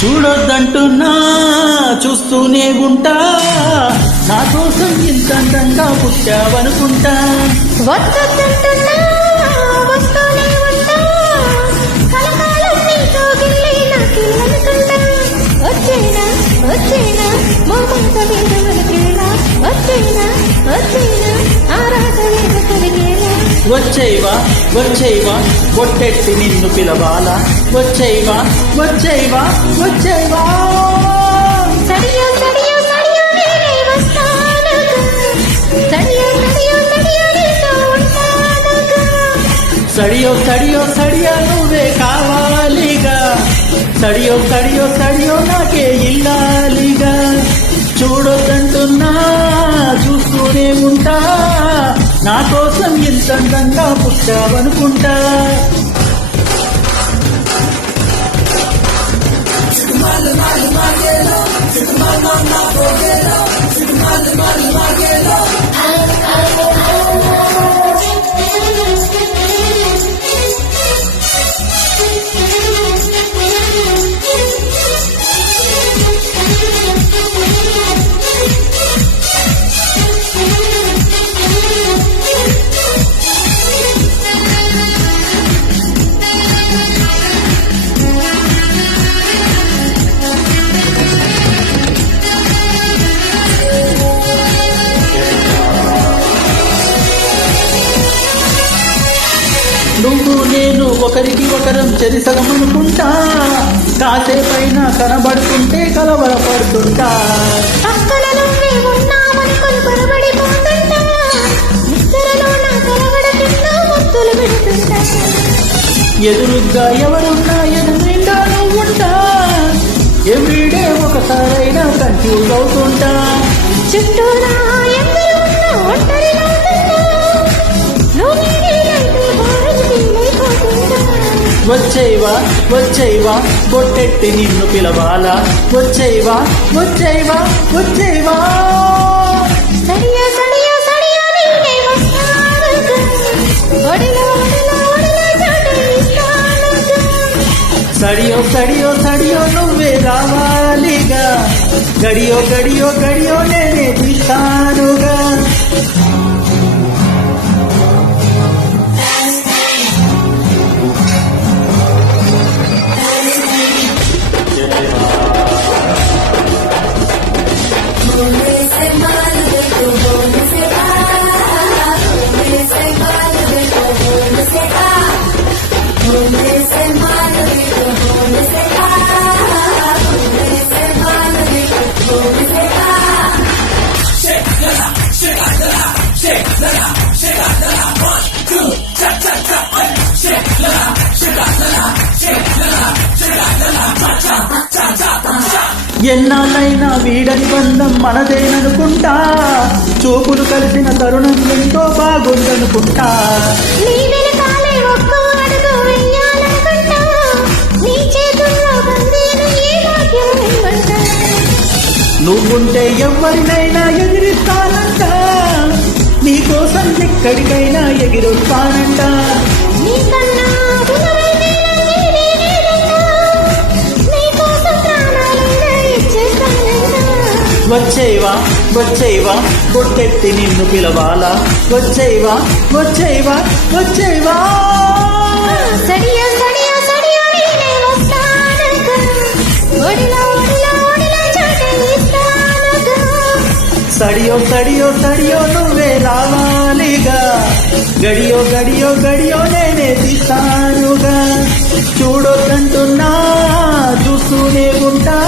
చూడొద్దంటున్నా చూస్తూనే ఉంటా, నా కోసం ఇంత అందంగా పుట్టావనుకుంటా. వద్దొద్దంటున్నా వస్తూనే ఉంటా, కలకాలం నీతో గిల్లి నాకేమనుకుంటా. వచ్చేనా వచ్చేనా మోమంత వేదవలకేలా, వచ్చేనా వచ్చేనా ఆరాధ వేద కలిగేలా. వచ్చేవా వచ్చేవా బొట్టెట్టి నిన్ను పిలవాలా, వచ్చేవా వచ్చేవా వచ్చేవా. సడియో సడియో సడియో నేనే వస్తానుగా, సడియో సడియో సడియో నీతో ఉంటానుగా. సడియో సడియో సడియో నువ్వే కావాలిగా, సడియో సడియో సడియో నాకే ఇల్లాలిగా. చూడొద్దంటున్నా చూస్తూనే ఉంటా, నా కోసం ఇంత అందంగా పుట్టావనుకుంటా. నువ్వు నేను ఒకరికి ఒకరం చెరిసగమనుకుంటా, కాసేపైన కనబడుతుంటే కలవరపడుతుంటా. పక్కన నువ్వే ఉన్నావనుకొని పొరబడిపోతుంటా, నిద్రలో నా కలవడకుండా ముద్దులు పెడుతుంటా. ఎదురుగ్గా ఎవరున్నా ఎదురుండా నువ్వుంటా, ఎవ్రీడే ఒకసారైనా కన్ఫ్యూజ్ అవుతుంటా. చుట్టూరా ఎందరూ ఉన్నా ఒంటరిగా ఉంటుంటా, నువ్వు నేనంటే భారం తీరైపోతుంటా. వచ్చేవా వచ్చేవా బొట్టెట్టి నిన్ను పిలవాలా, వచ్చేవా వచ్చేవా వచ్చేవా. సడియో సడియో సడియో నేనే వస్తానుగా, ఒడిలో ఒడిలో ఒడిలో చోటిస్తానుగా. సడియో సడియో సడియో నువ్వే రావాలిగా, గడియో గడియో గడియో నేనే తీస్తానుగా. ఎన్నాళ్ళైనా వీడని బంధం మనదేననుకుంటా, చూపులు కలిసిన తరుణం ఎంతో బాగుందనుకుంటా. నీ వెనకాలే ఒక్క అడుగు వెయ్యాలనుకుంటా, నీ చేతుల్లో బందీను ఏ భాగ్యం ఇవ్వంటా. నువ్వుంటే ఎవరినైనా ఎదిరిస్తానంట, నీకోసం ఎక్కడికైనా ఎగిరొస్తానంట. నీకన్నా గుణమైనది నేనే లేదంటా, నీకోసం ప్రాణాలైనా ఇచ్చేస్తానంటా. వచ్చేవా వచ్చేవా బొట్టెట్టి నిన్ను పిలవాలా, వచ్చేవా వచ్చేవా వచ్చేవా. సడియో సడియో సడియో నేనే వస్తానుగా, ఒడిలో ఒడిలో ఒడిలో చోటిస్తానుగా. సడియో సడియో సడియో నువ్వే రావాలిగా, గడియో గడియో గడియో నేనే తీస్తానుగా. చూడొద్దంటున్నా చూస్తూనే ఉంటా,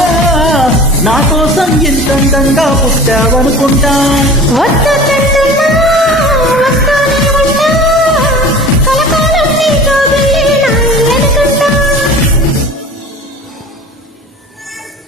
నా కోసం ఇంత అందంగా పుట్టావనుకుంటా. వద్దు